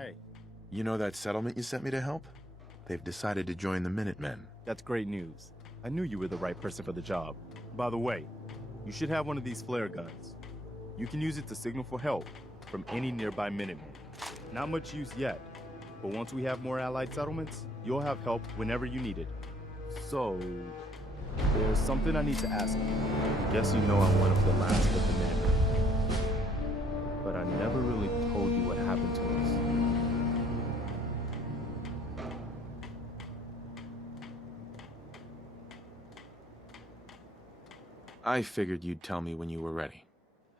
Hey. You know that settlement you sent me to help? They've decided to join the Minutemen. That's great news. I knew you were the right person for the job. By the way, you should have one of these flare guns. You can use it to signal for help from any nearby Minutemen. Not much use yet, but once we have more allied settlements, you'll have help whenever you need it. So, there's something I need to ask you. I guess you know I'm one of the last of the Minutemen. But I never really told you what happened to us. I figured you'd tell me when you were ready.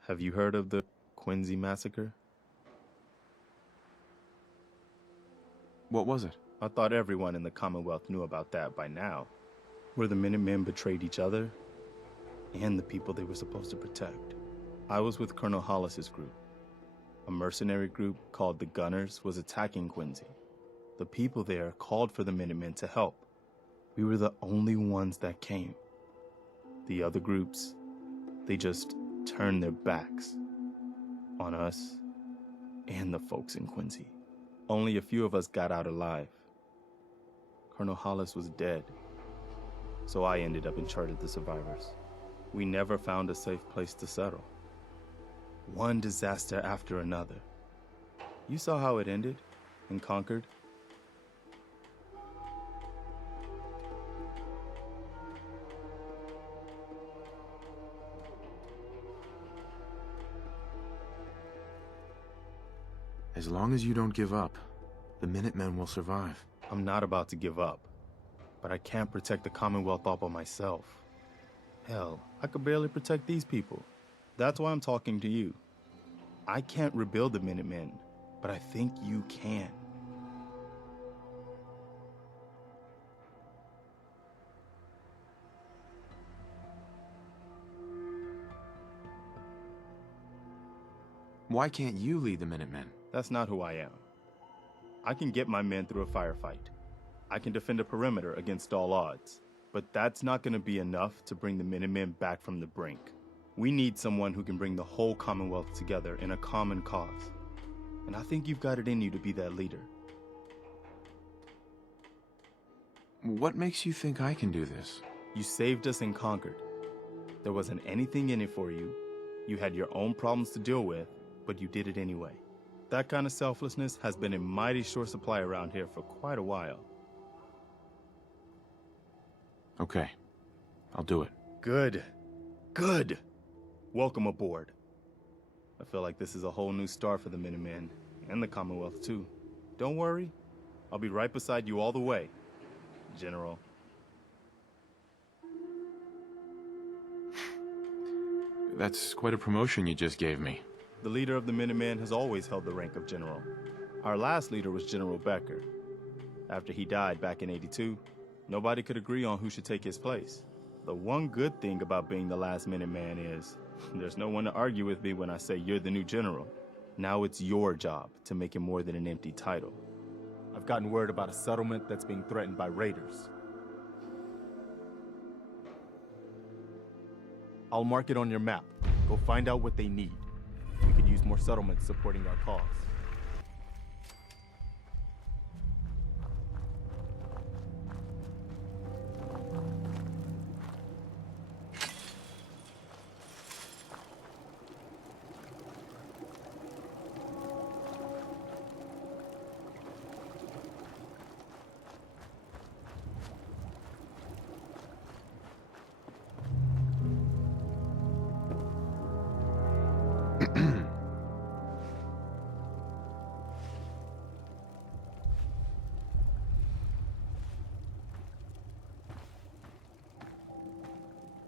Have you heard of the Quincy massacre? What was it? I thought everyone in the Commonwealth knew about that by now. Where the Minutemen betrayed each other and the people they were supposed to protect. I was with Colonel Hollis's group. A mercenary group called the Gunners was attacking Quincy. The people there called for the Minutemen to help. We were the only ones that came. The other groups, they just turned their backs on us and the folks in Quincy. Only a few of us got out alive. Colonel Hollis was dead, so I ended up in charge of the survivors. We never found a safe place to settle. One disaster after another. You saw how it ended in Concord? As long as you don't give up, the Minutemen will survive. I'm not about to give up, but I can't protect the Commonwealth all by myself. Hell, I could barely protect these people. That's why I'm talking to you. I can't rebuild the Minutemen, but I think you can. Why can't you lead the Minutemen? That's not who I am. I can get my men through a firefight. I can defend a perimeter against all odds. But that's not going to be enough to bring the Minutemen back from the brink. We need someone who can bring the whole Commonwealth together in a common cause. And I think you've got it in you to be that leader. What makes you think I can do this? You saved us in Concord. There wasn't anything in it for you. You had your own problems to deal with, but you did it anyway. That kind of selflessness has been in mighty short supply around here for quite a while. Okay, I'll do it. Good. Good. Welcome aboard. I feel like this is a whole new start for the Minutemen, and the Commonwealth too. Don't worry, I'll be right beside you all the way, General. That's quite a promotion you just gave me. The leader of the Minutemen has always held the rank of General. Our last leader was General Becker. After he died back in '82, nobody could agree on who should take his place. The one good thing about being the last Minuteman is, there's no one to argue with me when I say you're the new general. Now it's your job to make it more than an empty title. I've gotten word about a settlement that's being threatened by raiders. I'll mark it on your map. Go find out what they need. We could use more settlements supporting our cause.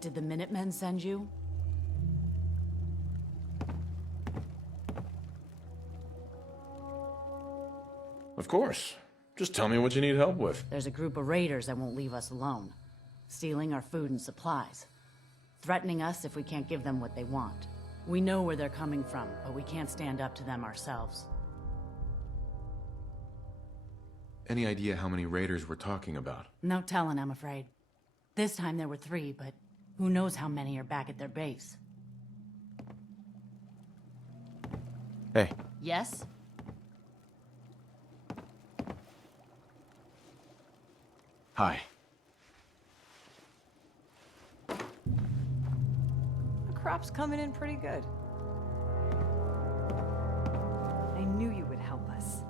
Did the Minutemen send you? Of course. Just tell me what you need help with. There's a group of raiders that won't leave us alone, stealing our food and supplies, threatening us if we can't give them what they want. We know where they're coming from, but we can't stand up to them ourselves. Any idea how many raiders we're talking about? No telling, I'm afraid. This time there were 3, but who knows how many are back at their base. Hey. Yes? Hi. The crop's coming in pretty good. I knew you would help us.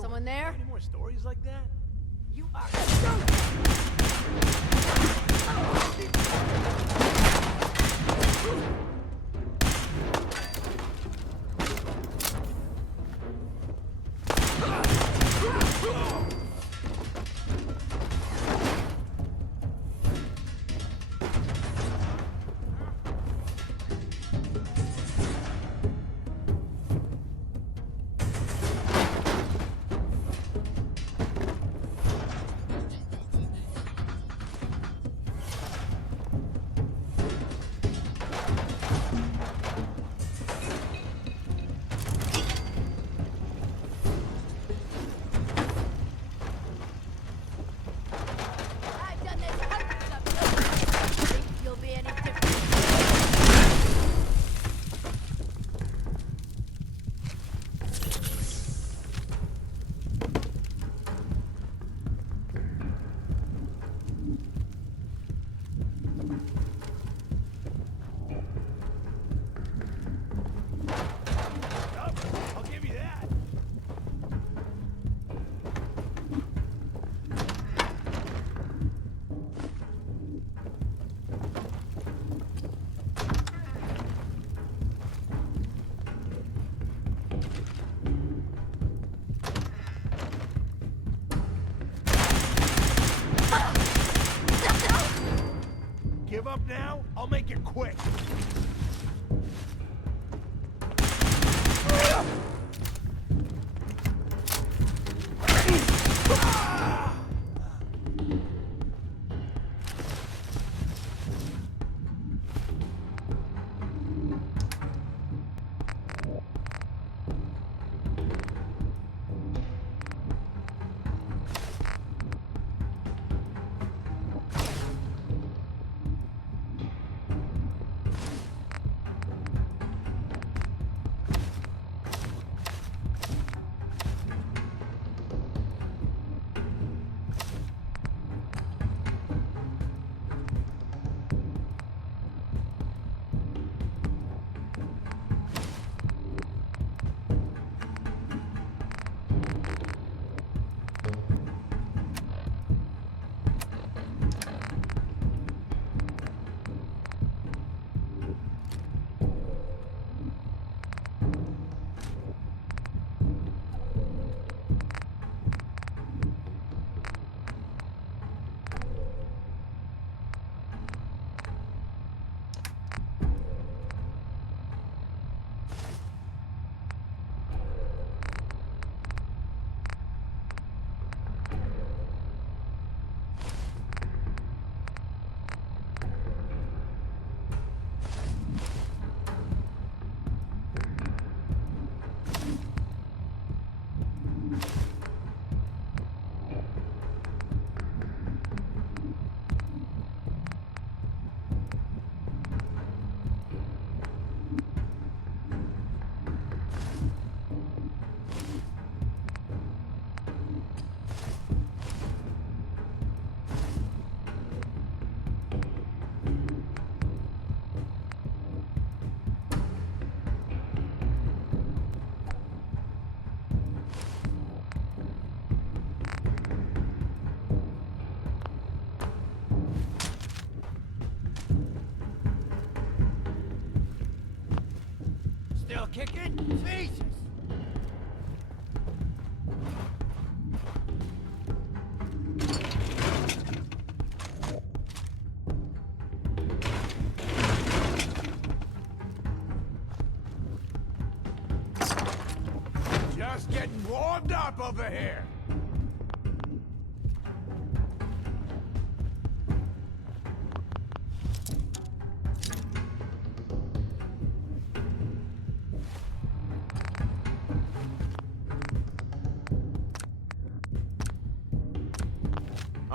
Someone there? Any more stories like that? You are. I've done this hundreds of times. Think you'll be any different? I'll give you that. Give up now? I'll make it quick. kicking? Jesus! Just getting warmed up over here.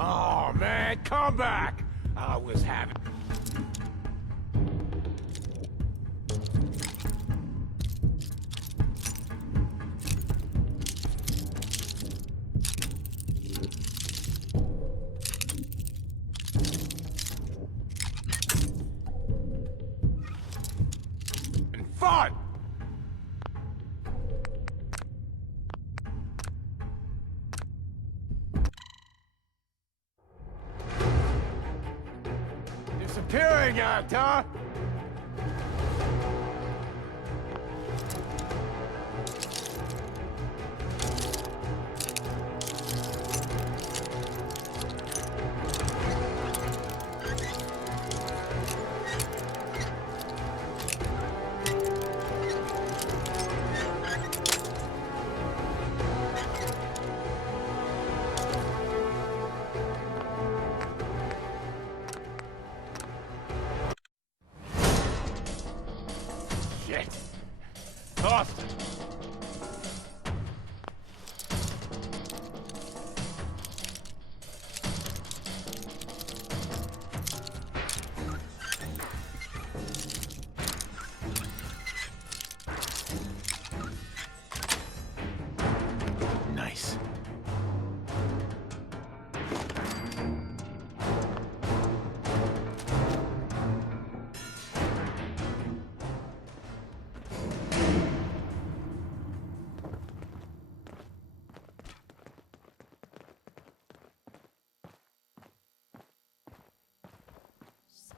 Oh, man, come back! I was having... fun! Disappearing act, huh? Shit! Tossed it! Nice.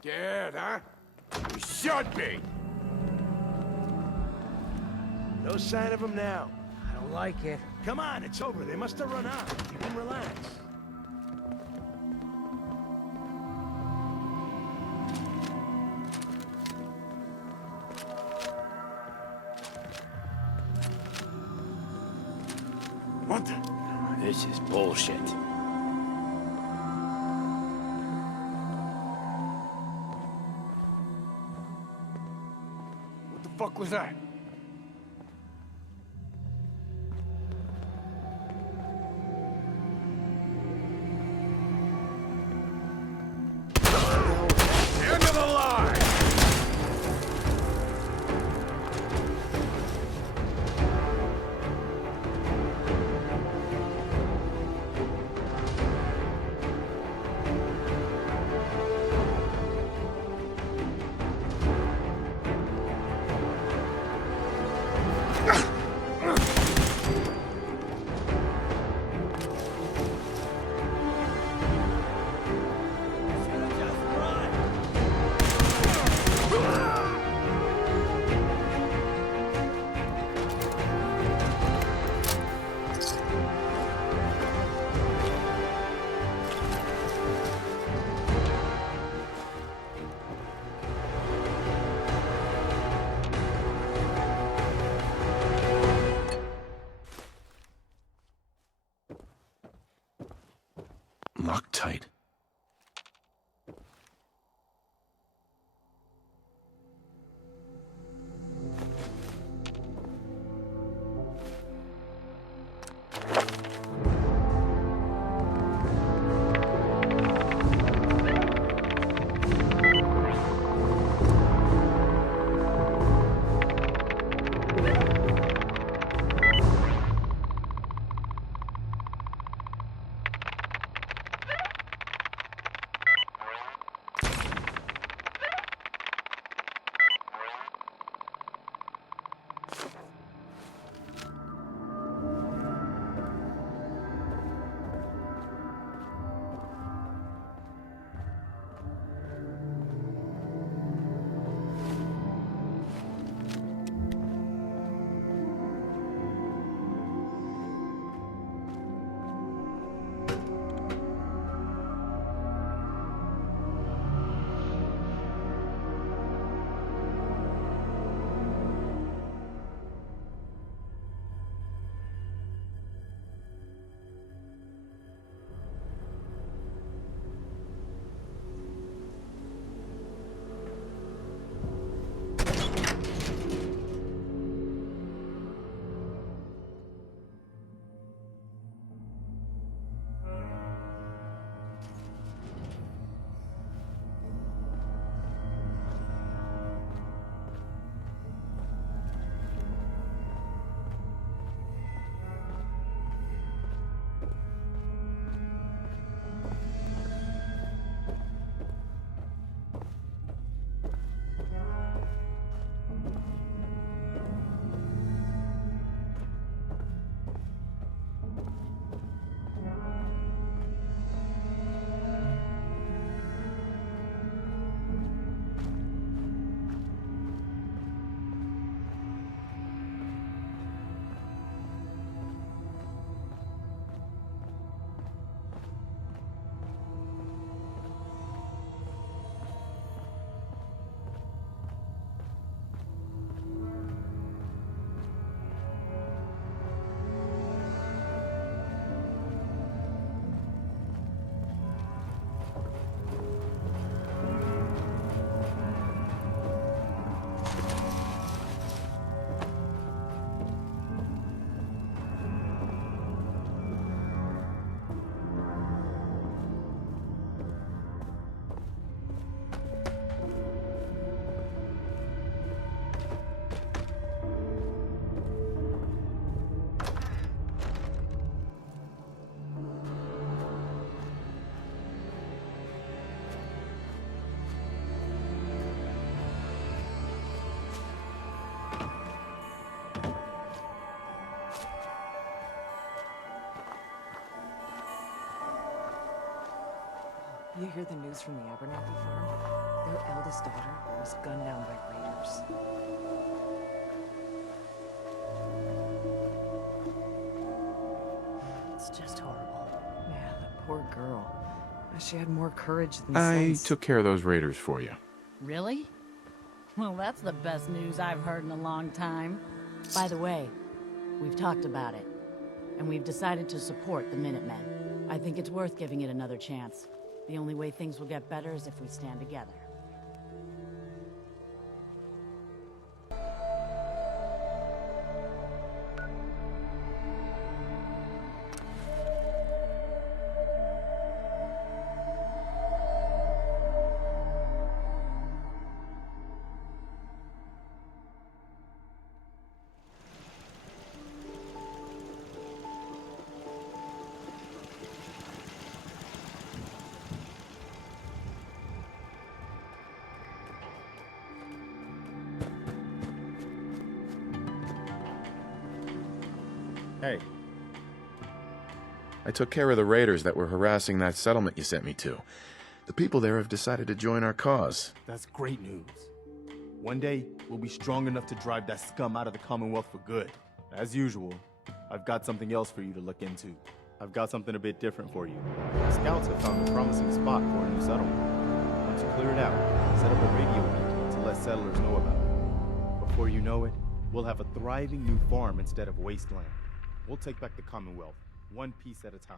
Scared, huh? You should be! No sign of him now. I don't like it. Come on, it's over. They must have run out. You can relax. What the? This is bullshit. What the fuck was that? End of the line! Loctite. You hear the news from the Abernathy farm? Their eldest daughter was gunned down by raiders. It's just horrible. Yeah, that poor girl. She had more courage than I sense. took care of those raiders for you. Really? Well, that's the best news I've heard in a long time. By the way, we've talked about it, and we've decided to support the Minutemen. I think it's worth giving it another chance. The only way things will get better is if we stand together. Hey, I took care of the raiders that were harassing that settlement you sent me to. The people there have decided to join our cause. that's great news. One day, we'll be strong enough to drive that scum out of the Commonwealth for good. As usual, I've got something else for you to look into. I've got something a bit different for you. The scouts have found a promising spot for a new settlement. Once you clear it out, set up a radio beacon to let settlers know about it. Before you know it, we'll have a thriving new farm instead of wasteland. We'll take back the Commonwealth, one piece at a time.